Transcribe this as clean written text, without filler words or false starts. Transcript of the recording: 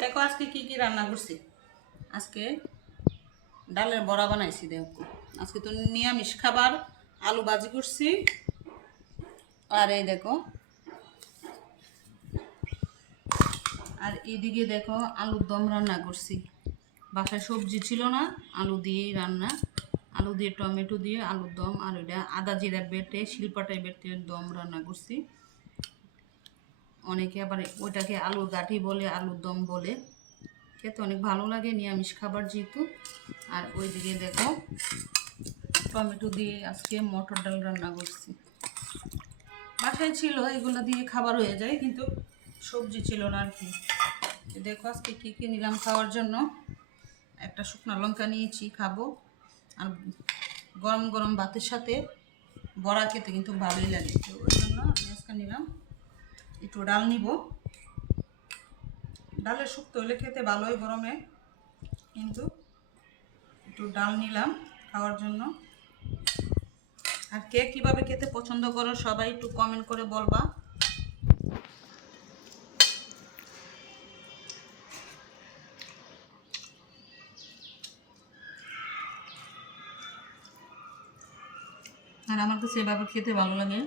দেখো আজকে কি কি রান্না করছি। আজকে ডালের বড়া বানাইছি। দেখো আজকে তো নিরামিষ খাবার, আলু ভাজি করছি। আর এই দেখো, আর এইদিকে দেখো আলুর দম রান্না করছি। বাসায় সবজি ছিল না, আলু দিয়েই রান্না। আলু দিয়ে টমেটো দিয়ে আলুর দম, আর ওইটা আদা জিরা বেটে শিলপাটায় বেটে দম রান্না করছি। অনেকে আবার ওইটাকে আলুর গাঠি বলে, আলুর দম বলে। খেতে অনেক ভালো লাগে, নিরামিষ খাবার যেহেতু। আর ওইদিকে দেখো টমেটো দিয়ে আজকে মটর ডাল রান্না করছি। বাসায় ছিল, এগুলো দিয়ে খাবার হয়ে যায়, কিন্তু সবজি ছিল না আর কি। দেখো আজকে কী কী নিলাম খাওয়ার জন্য। একটা শুকনো লঙ্কা নিয়েছি, খাবো। আর গরম গরম ভাতের সাথে বড়া খেতে কিন্তু ভালোই লাগে, তো ওই জন্য আমি আজকে নিলাম। একটু ডাল নিব, ডালের শুক্তো হলে খেতে ভালোই গরমে, কিন্তু একটু ডাল নিলাম খাওয়ার জন্য। আর কে কীভাবে খেতে পছন্দ করো সবাই একটু কমেন্ট করে বলবা। আর আমার কাছে এভাবে খেতে ভালো লাগে।